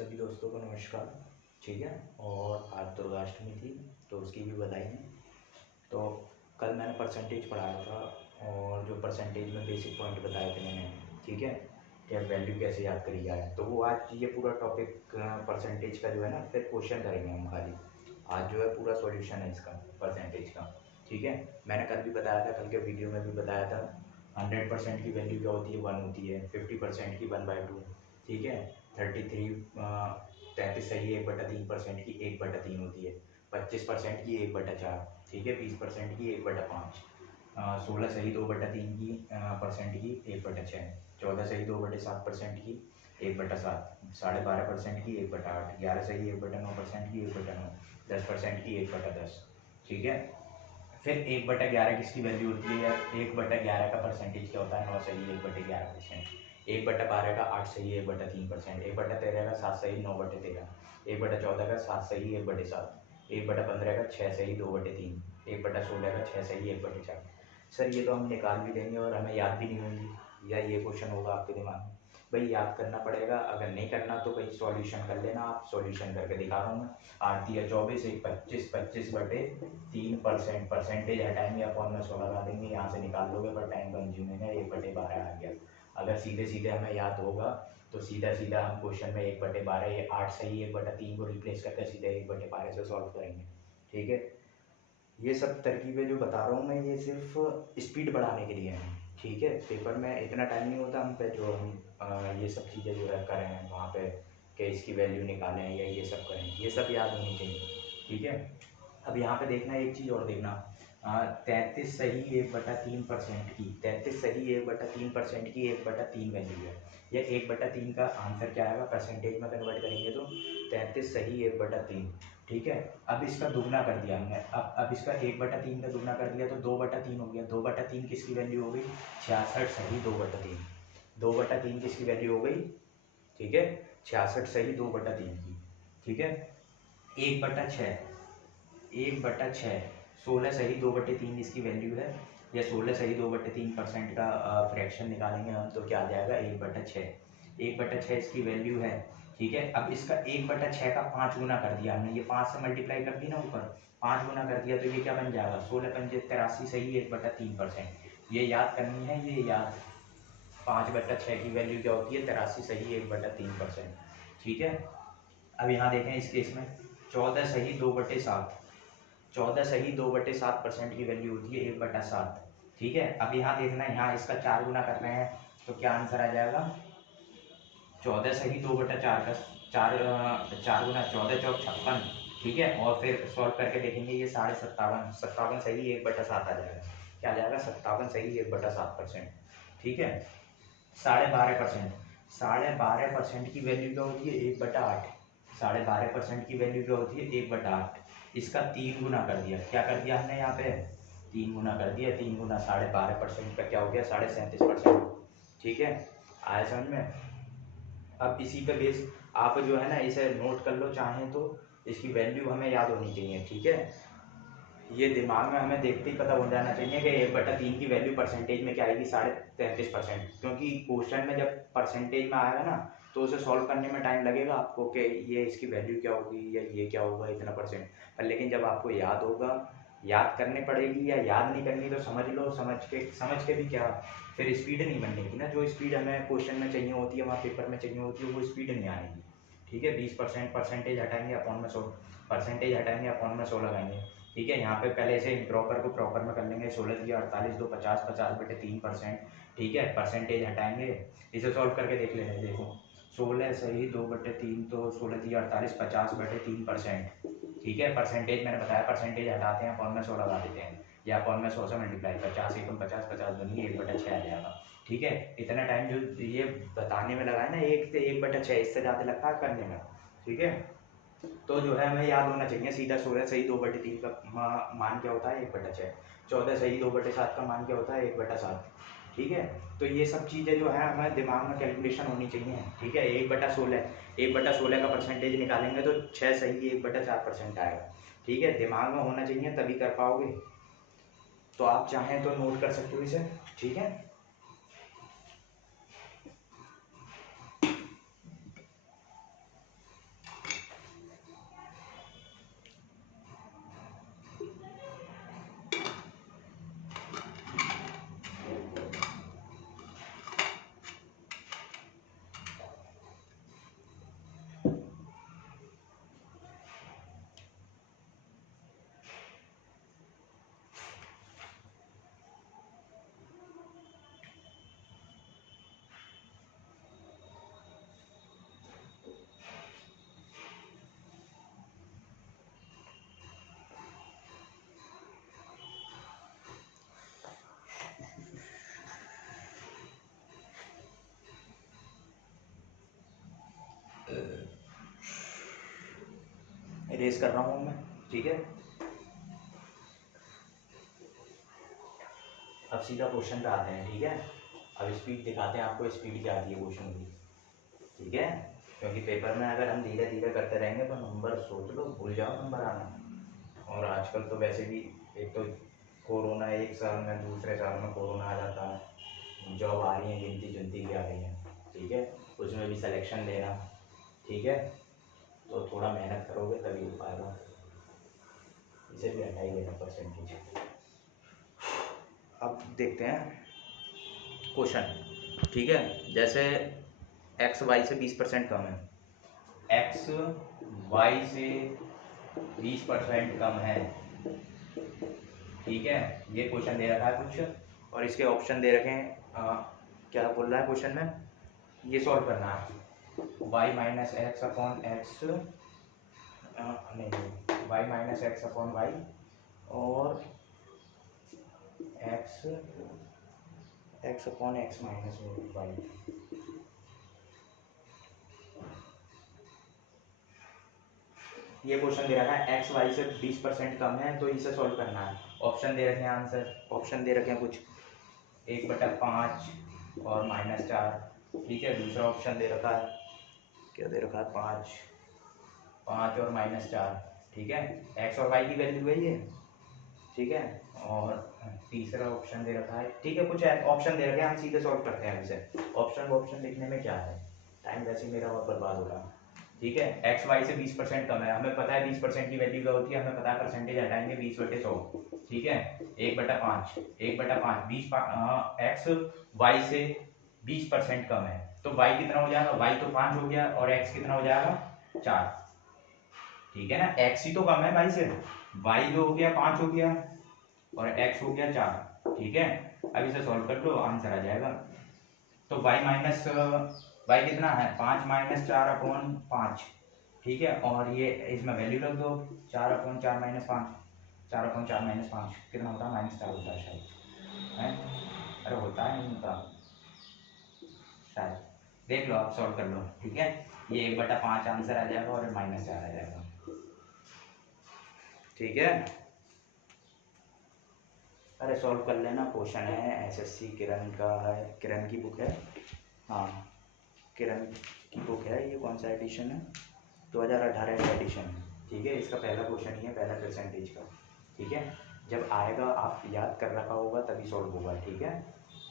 सभी दोस्तों को नमस्कार। ठीक है। और आज दुर्गाष्टमी थी तो उसकी भी बधाई है। तो कल मैंने परसेंटेज पढ़ाया था और जो परसेंटेज में बेसिक पॉइंट बताए थे मैंने, ठीक है, क्या वैल्यू कैसे याद करी जाए, तो वो आज ये पूरा टॉपिक परसेंटेज का जो है ना, फिर क्वेश्चन करेंगे हम खाली। आज जो है पूरा सॉल्यूशन है इसका, परसेंटेज का। ठीक है। मैंने कल भी बताया था, कल के वीडियो में भी बताया था। 100% की वैल्यू क्या होती है? 1 होती है। 50% की 1/2। ठीक है। 33 सही 1/3% की 1/3 होती है। 25% की 1/4। ठीक है। 20% की 1/5। 16 सही 2/3 की परसेंट की 1/6। 14 सही 2/7% की 1/7। 12.5% की 1/8। 11 सही 1/9% की 1/9। 10% की 1/10। ठीक है। फिर 1/11 किसकी वैल्यू होती है यार? 1/11 का परसेंटेज क्या होता है? 9 सही 1/11%। 1/12 का 8 सही 1/3%। 1/13 का 7 सही 9/13। 1/14 का 7 सही 1/7। 1/15 का 6 सही 2/3। 1/16 का 6 सही 1/4। सर ये तो हम निकाल भी देंगे और हमें याद भी नहीं होंगी, या ये क्वेश्चन होगा आपके दिमाग में? भाई याद करना पड़ेगा। अगर नहीं करना तो भाई सॉल्यूशन कर लेना। आप सॉल्यूशन करके दिखा रहा हूँ मैं। 8 या 24 1 25 25/3%। परसेंटेज हटाएंगे, अपॉन में 16 लगा देंगे, यहाँ से निकाल लोगे, पर टाइम कंज्यूमिंग है। 1/12 आ गया। अगर सीधे सीधे हमें याद होगा तो सीधा सीधा हम क्वेश्चन में 1/12, ये 8 सही 1/3 को रिप्लेस करके सीधे 1/12 से सॉल्व करेंगे। ठीक है। ये सब तरकीबें जो बता रहा हूँ मैं, ये सिर्फ स्पीड बढ़ाने के लिए है। ठीक है। पेपर में इतना टाइम नहीं होता हम पे, जो हम ये सब चीज़ें जो है करें वहाँ पे, कि इसकी वैल्यू निकालें या ये सब करें, ये सब याद होनी चाहिए। ठीक है। अब यहाँ पे देखना, एक चीज़ और देखना। 33 सही 1/3% की, 33 सही 1/3% की 1/3 वैल्यू है। या 1/3 का आंसर क्या आएगा? परसेंटेज में कन्वर्ट करेंगे तो 33 सही 1/3। ठीक है। अब इसका दुगना कर दिया हमने। अब इसका 1/3 का दुगना कर दिया तो 2/3 हो गया। 2/3 किसकी वैल्यू हो गई? 66 सही 2/3। 2/3 किसकी वैल्यू हो गई? ठीक है। 66 सही 2/3 की। ठीक है। 1/6, 1/6, 16 सही 2/3 इसकी वैल्यू है। या 16 सही 2/3% का फ्रैक्शन निकालेंगे हम तो क्या आ जाएगा? 1/6। 1/6 इसकी वैल्यू है। ठीक है। अब इसका 1/6 का 5 गुना कर दिया हमने, ये 5 से मल्टीप्लाई कर दी ना ऊपर, 5 गुना कर दिया तो ये क्या बन जाएगा? 16 पंजे 83 सही 1/3%। ये याद करनी है, ये याद। 5/6 की वैल्यू क्या होती है? 83 सही 1/3%। ठीक है। अब यहाँ देखें इस केस में 14 सही 2/7। 14 सही 2/7% की वैल्यू होती है 1/7। ठीक है। अब यहाँ देखना, यहाँ इसका 4 गुना कर रहे हैं तो क्या आंसर आ जाएगा? 14 सही 2/4 का 4 गुना 14 चौक 56। ठीक है। और फिर सॉल्व करके देखेंगे, ये 57.5, 57 सही 1/7 आ जाएगा। क्या आ जाएगा? 57 सही 1/7%। ठीक है। 12.5%, 12.5% की वैल्यू क्या होती है? 1/8। 12.5% की वैल्यू क्या होती है? 1/8। इसका 3 गुना कर दिया। क्या कर दिया हमने यहाँ पे? 3 गुना कर दिया। 3 गुना 12.5% का क्या हो गया? 37.5%। ठीक है। आया समझ में? अब इसी पे बेस आप जो है ना, इसे नोट कर लो चाहें तो। इसकी वैल्यू हमें याद होनी चाहिए। ठीक है। ये दिमाग में हमें देखते ही पता हो जाना चाहिए कि 1/3 की वैल्यू परसेंटेज में क्या आएगी? 33.5%। क्योंकि क्वेश्चन में जब परसेंटेज में आएगा ना, तो उसे सॉल्व करने में टाइम लगेगा आपको कि ये इसकी वैल्यू क्या होगी या ये क्या होगा इतना परसेंट। पर लेकिन जब आपको याद होगा, याद करनी पड़ेगी या याद नहीं करनी तो समझ लो, समझ के भी क्या, फिर स्पीड नहीं बनने की ना। जो स्पीड हमें क्वेश्चन में चाहिए होती है, वहाँ पेपर में चाहिए होती है, वो स्पीड नहीं आएगी। ठीक है। 20% परसेंटेज हटाएंगे, अपॉन में 100 परसेंटेज हटाएंगे, अपॉन में 100 लगाएंगे। ठीक है। यहाँ पे पहले से इम्प्रॉपर को प्रॉपर में कर लेंगे। 16 दिया 48, 2 50, 50/3%। ठीक है। परसेंटेज हटाएंगे, इसे सॉल्व करके देख लेंगे। देखो 16 सही 2/3, तो 16 दिया 48, 50/3%। ठीक है। परसेंटेज मैंने बताया, परसेंटेज हटाते हैं, अपॉन में 100 लगा देते हैं, या अपॉन में 100 से मल्टीप्लाई, 50 एकम 50, 50 दूनी 1/6 आ जाएगा। ठीक है। इतना टाइम जो ये बताने में लगा है ना, 1 से 1/6, इससे ज़्यादा लगता है करने में। ठीक है। तो जो है हमें याद होना चाहिए सीधा। 16 सही 2/3 का मान क्या होता है? 1/6। 14 सही 2/7 का मान क्या होता है? 1/7। ठीक है। तो ये सब चीज़ें जो है हमें दिमाग में कैलकुलेशन होनी चाहिए। ठीक है। 1/16 का परसेंटेज निकालेंगे तो 6 सही 1/4% आएगा। ठीक है। दिमाग में होना चाहिए, तभी कर पाओगे। तो आप चाहें तो नोट कर सकते हो इसे। ठीक है। इरेज कर रहा हूँ मैं, ठीक है। अब सीधा क्वेश्चन पे आते हैं, ठीक है। अब स्पीड दिखाते हैं आपको, स्पीड क्या आती है क्वेश्चन की, ठीक है। क्योंकि पेपर में अगर हम धीरे धीरे करते रहेंगे तो नंबर सोच लो भूल जाओ नंबर आना। और आजकल तो वैसे भी एक तो कोरोना, एक साल में दूसरे साल में कोरोना आ जाता है, जॉब आ रही है गिनती चुनती की आ रही हैं, ठीक है। उसमें भी सिलेक्शन लेना, ठीक है। तो थोड़ा मेहनत करोगे तभी हो पाएगा। इसे भी हटा ही देना परसेंटेज। अब देखते हैं क्वेश्चन, ठीक है। जैसे एक्स वाई से 20% कम है, एक्स वाई से 20% कम है, ठीक है। ये क्वेश्चन दे रखा है कुछ, और इसके ऑप्शन दे रखे हैं। क्या बोल रहा है क्वेश्चन में, ये सॉल्व करना है। Y minus X upon X, नहीं, Y minus X upon Y और X X upon X minus Y. ये क्वेश्चन दे रखा है एक्स वाई से 20% कम है, तो इसे सॉल्व करना है। ऑप्शन दे रखे हैं, आंसर ऑप्शन दे रखे हैं कुछ 1/5 और -4, ठीक है। दूसरा ऑप्शन दे रखा है, क्या दे रखा है, 5 और -4, ठीक है। एक्स और वाई की वैल्यू है ये, ठीक है। और तीसरा ऑप्शन दे रखा है, ठीक है। कुछ ऑप्शन दे रखे हैं, हम सीधे सॉल्व करते हैं इसे। ऑप्शन लिखने में क्या है, टाइम वैसे मेरा और बर्बाद हो रहा है, ठीक है। एक्स वाई से 20% कम है, हमें पता है 20% की वैल्यू क्या होती है, हमें पता है परसेंटेज हटाएंगे 20/100, ठीक है। 1/5 20 एक्स वाई से 20% कम है, तो वाई कितना हो जाएगा, वाई तो 5 हो गया, और एक्स कितना हो जाएगा 4, ठीक है ना। एक्स ही तो कम है वाई से, वाई जो हो गया 5 हो गया और एक्स हो गया 4, ठीक है। अब इसे सॉल्व कर लो, आंसर आ जाएगा। तो वाई कितना है, 5 - 4 अपॉन 5, ठीक है। और ये इसमें वैल्यू रख दो, 4/4 - 5, 4/4 - 5 कितना होता है, -4 होता है शायद, है। अरे होता है, नहीं होता शायद, देख लो आप, सॉल्व कर लो, ठीक है। ये 1/5 आंसर आ जाएगा और -4 आ जाएगा, ठीक है। अरे सॉल्व कर लेना, क्वेश्चन है एसएससी किरण का है, किरण की बुक है, हाँ किरण की बुक है। ये कौन सा एडिशन है, 2018 का एडिशन है, ठीक है। इसका पहला क्वेश्चन ही है, पहला परसेंटेज का, ठीक है। जब आएगा आप याद कर रखा होगा तभी सॉल्व होगा, ठीक है,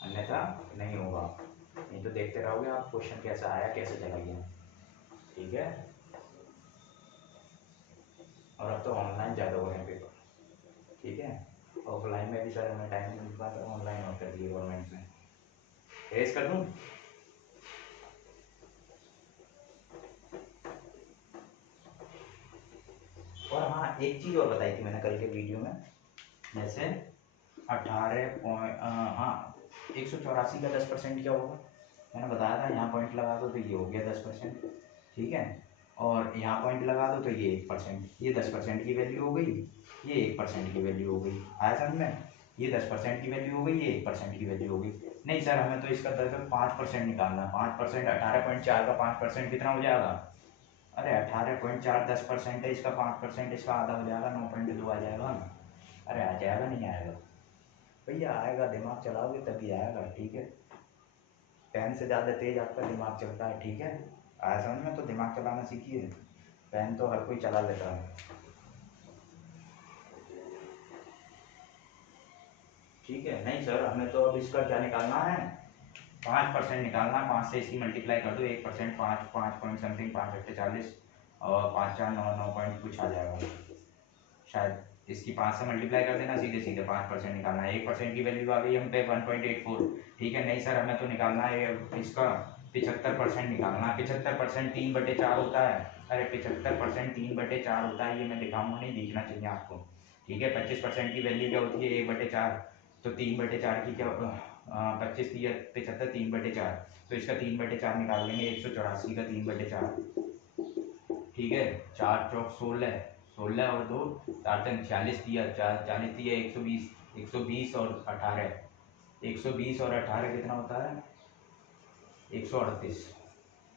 अन्यथा नहीं होगा। नहीं तो देखते रहोगे आप क्वेश्चन कैसा आया कैसे चला गया, ठीक है। और अब तो ऑनलाइन ज़्यादा हो रहे हैं पेपर, ठीक है। ऑफलाइन में भी सर हमें टाइम नहीं मिल पाता, ऑनलाइन और कर दिए गवर्नमेंट ने। रेस कर दूँ, और हाँ एक चीज़ और बताई थी मैंने कल के वीडियो में, जैसे 184 का 10% क्या होगा, मैंने बताया था। यहाँ पॉइंट लगा दो तो ये हो गया 10%, ठीक है। और यहाँ पॉइंट लगा दो तो ये 1%, ये 10% की वैल्यू हो गई, ये 1% की वैल्यू हो गई, आया समझ में। ये 10% की वैल्यू हो गई, ये 1% की वैल्यू हो गई। नहीं सर हमें तो इसका 5% निकालना है, 5% 18.4 का 5% कितना हो जाएगा, अरे 18.4 10% है, इसका 5% इसका आधा हो जाएगा, 9.2 आ जाएगा। अरे आ जाएगा, नहीं आएगा भैया, आएगा, दिमाग चलाओगे तभी आएगा, ठीक है। पेन से ज़्यादा तेज आपका दिमाग चलता है, ठीक है। आया समझ में, तो दिमाग चलाना सीखिए, पेन तो हर कोई चला लेता है, ठीक है। नहीं सर हमें तो अब इसका क्या निकालना है, 5% निकालना है। 5 से इसकी मल्टीप्लाई कर दो, 1%, 5 पॉइंट समथिंग, 5×8 = 40 और 5×4 9 9 पॉइंट कुछ आ जाएगा शायद। इसकी 5 से मल्टीप्लाई कर देना, सीधे सीधे 5% निकालना है। 1% की वैल्यू आ गई हम पे 1.84, ठीक है। नहीं सर हमें तो निकालना है इसका 75% निकालना है। 75% 3/4 होता है, अरे 75% 3/4 होता है, ये मैं दिखाऊंगा नहीं, दिखना चाहिए आपको, ठीक है। 25% की वैल्यू क्या होती है, 1/4, तो 3/4 की क्या 25 3 75 3/4, तो इसका 3/4 निकाल लेंगे, 184 का 3/4, ठीक है। 4 चौक 16, 16 और 2 4 3 46 दिया, 40 दिया, 120, 120 और 18, 120 और 18 कितना होता है, 138।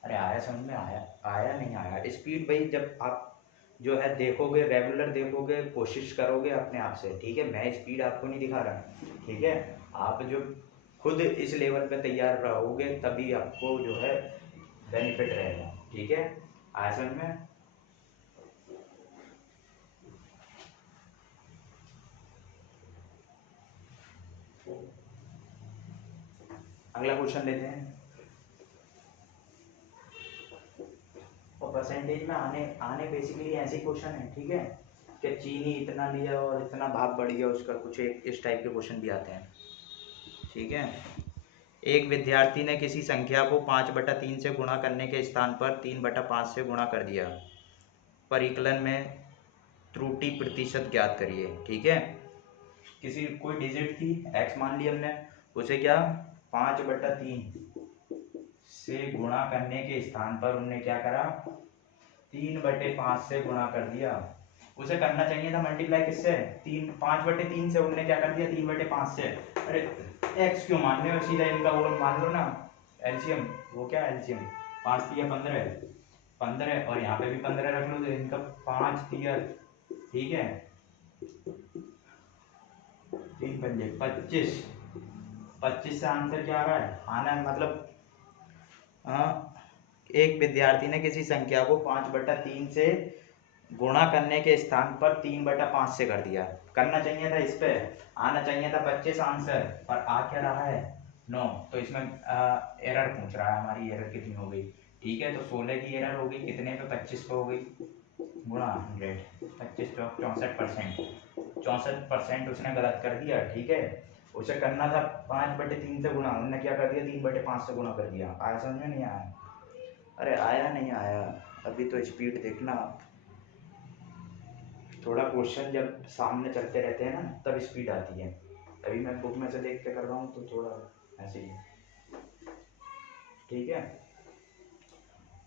अरे आया समझ में, आया आया नहीं आया। स्पीड भाई जब आप जो है देखोगे, रेगुलर देखोगे, कोशिश करोगे अपने आप से, ठीक है। मैं स्पीड आपको नहीं दिखा रहा, ठीक है। आप जो खुद इस लेवल पे तैयार रहोगे तभी आपको जो है बेनिफिट रहेगा, ठीक है। आया समझ में? अगला क्वेश्चन लेते हैं। और परसेंटेज में आने आने बेसिकली ऐसे क्वेश्चन है, ठीक है, कि चीनी इतना लिया और इतना भाग बढ़ गया उसका, कुछ एक इस टाइप के क्वेश्चन भी आते हैं, ठीक है। एक विद्यार्थी ने किसी संख्या को 5/3 से गुणा करने के स्थान पर 3/5 से गुणा कर दिया। परिकलन में त्रुटि प्रतिशत ज्ञात करिए, ठीक है। किसी कोई डिजिट थी x मान ली हमने, उसे क्या 5/3 से गुणा करने के स्थान पर उन्होंने क्या करा, 3/5 से गुणा कर दिया। उसे करना चाहिए था मल्टीप्लाई किससे, 5/3 से, उन्होंने क्या कर दिया 3/5 से। अरे x क्यों मान रहे हो, सीधा इनका वो मान लो ना एलसीएम। वो क्या एलसीएम, 5 तिया 15 और यहाँ पे भी 15 रख लो, तो इनका 5 तिया, ठीक है, 3 पंजे 25। 25 से आंसर क्या आ रहा है, आना है मतलब एक विद्यार्थी ने किसी संख्या को 5/3 से गुणा करने के स्थान पर 3/5 से कर दिया। करना चाहिए था इस पे, आना चाहिए था 25 आंसर, पर आ क्या रहा है 9। तो इसमें एरर पूछ रहा है, हमारी एरर कितनी हो गई, ठीक है। तो 16 की एरर हो गई, कितने पे 25 पे हो गई, गुणा 100, 25 64%। 64% उसने गलत कर दिया, ठीक है। उसे करना था 5/3 से गुणा, उन्होंने क्या कर दिया 3/5 से गुणा कर दिया। आया समझ में नहीं आया? अरे आया नहीं आया, अभी तो स्पीड देखना आप। थोड़ा क्वेश्चन जब सामने चलते रहते हैं ना तब स्पीड आती है। अभी मैं बुक में से देख के कर रहा हूँ तो थोड़ा ऐसे ही, ठीक है।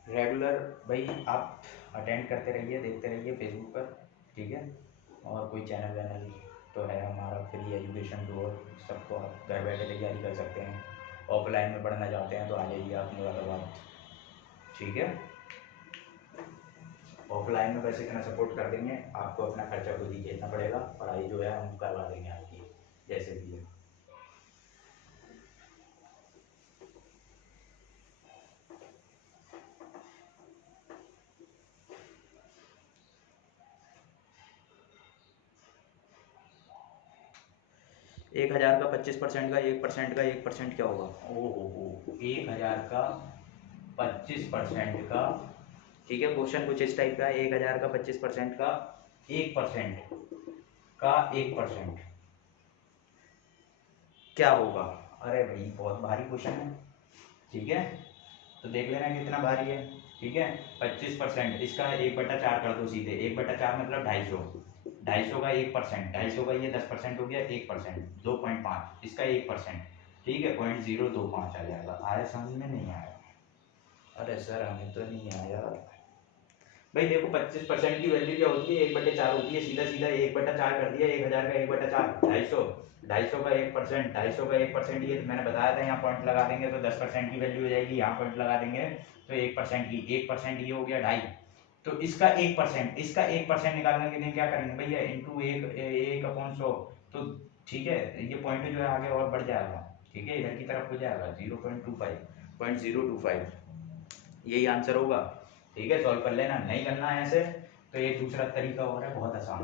रेगुलर भाई आप अटेंड करते रहिए, देखते रहिए फेसबुक पर, ठीक है। और कोई चैनल वैनल तो है हमारा फ्री एजुकेशन टूर, सबको आप घर बैठे तैयारी कर सकते हैं। ऑफलाइन में पढ़ना चाहते हैं तो आ जाइए आप मुरादाबाद, ठीक है। ऑफलाइन में वैसे इतना सपोर्ट कर देंगे, आपको अपना खर्चा खुद ही झेलना पड़ेगा, पढ़ाई जो है हम करवा देंगे आपकी जैसे भी है। 1000 का 25% का 1% का 1% क्या होगा, ओ 1000 का 25% का, ठीक है। क्वेश्चन कुछ इस टाइप का, 1000 का 25% का 1% का 1% क्या होगा। अरे भाई बहुत भारी क्वेश्चन है, ठीक है। तो देख लेना कितना भारी है, ठीक है। 25% इसका 1/4 कर दो सीधे, 1/4 मतलब 250। 250 का 1%, 250 का ये 10% हो गया, 1% 2.5, इसका 1%, ठीक है, 0.025 आ जाएगा। आया समझ में नहीं आया? अरे सर हमें तो नहीं आया भाई। देखो 25% की वैल्यू क्या होती है, 1/4 होती है, सीधा सीधा 1/4 कर दिया, 1000 का 1/4 250। 250 का 1%, 250 का 1%, ये मैंने बताया था, यहाँ पॉइंट लगा देंगे तो 10% की वैल्यू हो जाएगी, यहाँ पॉइंट लगा देंगे तो 1% की, 1% ये हो गया 2.5। तो इसका 1%, इसका 1% निकालने के लिए क्या करेंगे भैया, इंटू 1/100। तो ठीक है, ये पॉइंट जो है आगे और बढ़ जाएगा, ठीक है, इधर की तरफ हो जाएगा 0.025, यही आंसर होगा, ठीक है। सॉल्व कर लेना, नहीं करना है ऐसे तो एक दूसरा तरीका और है बहुत आसान,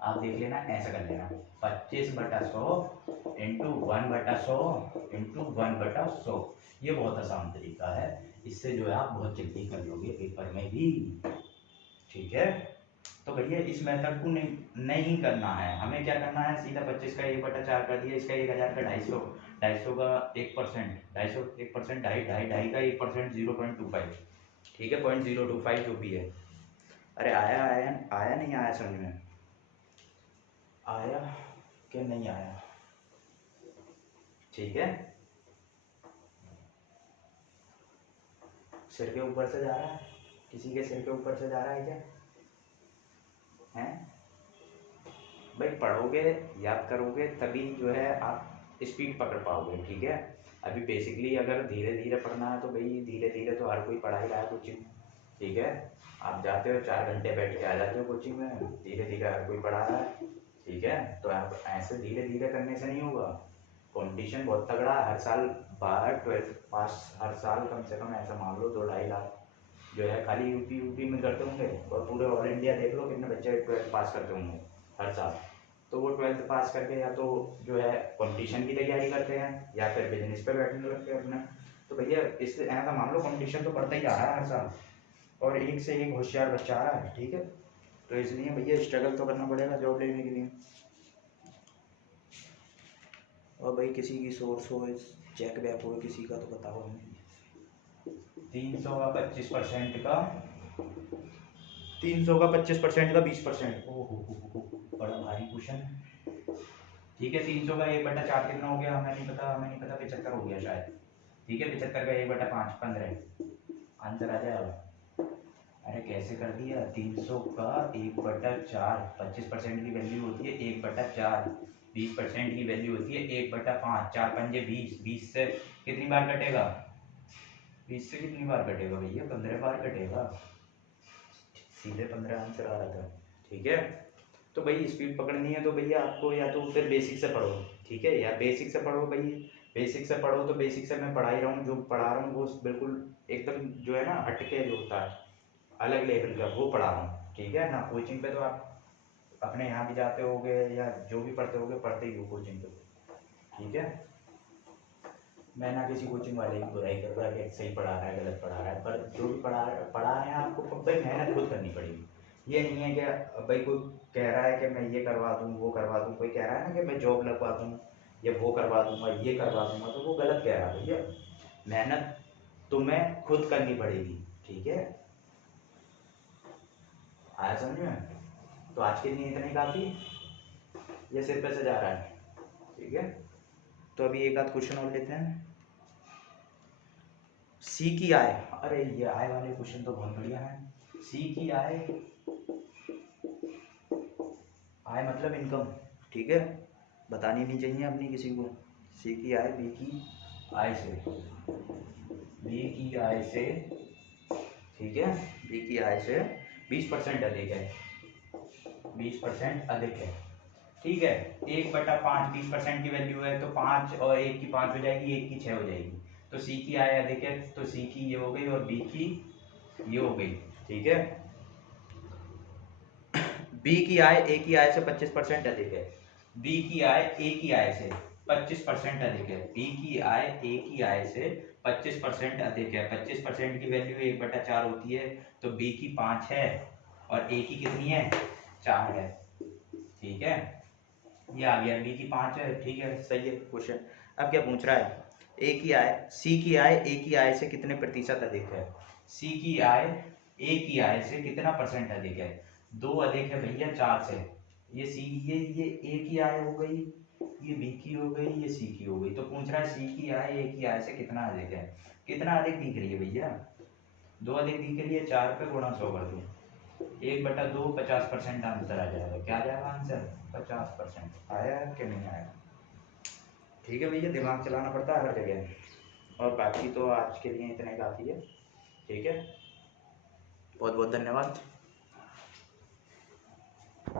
आप देख लेना, ऐसा कर लेना 25/100 इंटू 1/100 इंटू 1/100। ये बहुत आसान तरीका है, इससे जो है आप बहुत जल्दी कर लोगे पेपर में भी, ठीक है। तो भैया इस मेथड को नहीं करना है, हमें क्या करना है, सीधा 25 का 1/4 कर दिया, इसका 1000 का 250, 250 का 1%, 250 1%, 2.5 का 1% 0.25, ठीक है, 0.025 जो भी है। अरे आया आया आया नहीं आया समझ में आया कि नहीं आया, ठीक है। सिर के ऊपर से जा रहा है, किसी के सिर के ऊपर से जा रहा है क्या, हैं? भाई पढ़ोगे, याद करोगे तभी जो है आप स्पीड पकड़ पाओगे, ठीक है। अभी बेसिकली अगर धीरे धीरे पढ़ना है तो भाई धीरे धीरे तो हर कोई पढ़ा ही रहा है कुछ, ठीक है। आप जाते हो 4 घंटे बैठ के आ जाते हो कोचिंग में, धीरे धीरे हर कोई पढ़ा रहा है, ठीक है। तो आप ऐसे धीरे धीरे करने से नहीं होगा, कंपटीशन बहुत तगड़ा है हर साल। बाहर 12th पास हर साल कम से कम ऐसा मान लो 2-2.5 लाख जो है खाली यूपी में करते होंगे, और पूरे ऑल इंडिया देख लो कितने बच्चे 12th पास करते होंगे हर साल। तो वो 12th पास करके या तो जो है कंपटीशन की तैयारी करते हैं या फिर बिजनेस पे बैठने लगते हैं अपना। तो भैया इससे ऐसा मान लो कंपटीशन तो बढ़ता ही जा रहा है हर साल, और एक से एक होशियार बच्चा आ रहा है, ठीक है। तो इसलिए भैया स्ट्रगल तो करना पड़ेगा जॉब लेने के लिए। और भाई किसी की सोर्स हो, चेक बैक हो किसी का तो बताओ हमें। 300 का 25% का, 300 का 25% का 20%, ओहो बड़ा भारी क्वेश्चन है। ठीक है, 300 का 1/4 कितना हो गया, हमें नहीं पता 75 हो गया शायद। ठीक है, 75 का 1/5 15 आंसर आ जाएगा। अरे कैसे कर दिया, 300 का 1/4, 25% की वैल्यू होती है 1/4, 20% की वैल्यू होती है 1/5, 4 पंजे 20, 20 से कितनी बार कटेगा, 20 से कितनी बार कटेगा भैया, 15 बार कटेगा, सीधे 15 आंसर आ रहा था। ठीक है, तो भाई स्पीड पकड़नी है तो भैया आपको या तो फिर बेसिक से पढ़ो, ठीक है, या बेसिक से पढ़ो भाई, बेसिक से पढ़ो। तो बेसिक से मैं पढ़ा ही रहा हूँ, जो पढ़ा रहा हूँ वो बिल्कुल एकदम जो है ना हटके जो होता है अलग लेवल का वो पढ़ा रहा हूँ, ठीक है ना। कोचिंग पे तो आप अपने यहाँ भी जाते होगे या जो भी पढ़ते होगे पढ़ते ही हो कोचिंग पे, ठीक है। मैं ना किसी कोचिंग वाले की बुराई कर रहा है कि सही पढ़ा रहा है गलत पढ़ा रहा है, पर जो भी पढ़ा रहे हैं आपको भाई मेहनत खुद करनी पड़ेगी। ये नहीं है कि भाई कोई कह रहा है कि मैं ये करवा दूँ वो करवा दूँ, कोई कह रहा है ना कि मैं जॉब लगवा दूँ या वो करवा दूंगा ये करवा दूंगा, तो वो गलत कह रहा है भैया। मेहनत तुम्हें खुद करनी पड़ेगी, ठीक है। आया समझ में। तो आज के लिए इतना ही काफ़ी, ये सिर पे से जा रहा है, ठीक है। तो अभी एक आध क्वेश्चन और लेते हैं। सी की आय, अरे ये आय वाले क्वेश्चन तो बहुत बढ़िया है। सी की आय, आय मतलब इनकम, ठीक है, बतानी नहीं चाहिए अपनी किसी को। सी की आय बी की आय से, बी की आय से, ठीक है, बी की आय से 20% अधिक है, 20% अधिक है, ठीक है। 1/5 20% की वैल्यू है तो 5 और 1 की 5 हो जाएगी, 1 की 6 हो जाएगी। तो सी की आय अधिक है तो सी की ये हो गई और बी की ये हो गई, ठीक है। बी की आय ए की आय से 25% अधिक है, बी की आय ए की आय से 25% अधिक है, बी की आय ए की आय से 25% अधिक है। 25% की वैल्यू 1/4 होती है, तो बी की 5 है और ए की कितनी है, 4 है, ठीक है। ये आ गया, बी की 5 है, ठीक है, सही है क्वेश्चन। अब क्या पूछ रहा है, ए की आय, सी की आय ए की आय से कितने प्रतिशत अधिक है, सी की आय ए की आय से कितना परसेंट अधिक है, 2 अधिक है भैया 4 से। ये सी ये ए की आय हो गई, ये बी की हो गई, ये सी की हो गई। तो पूछ रहा है सी की आय ए की आय से कितना अधिक है, कितना अधिक दिख रही है भैया, 2 अधिक दिख रही है, 4 पे गुणा 100 कर दो, 1/2 50% आंसर आ जाएगा। क्या आ जाएगा आंसर, 50%। आया कि नहीं आया, ठीक है भैया, दिमाग चलाना पड़ता है हर जगह। और बाकी तो आज के लिए इतना ही काफ़ी है, ठीक है। बहुत बहुत धन्यवाद।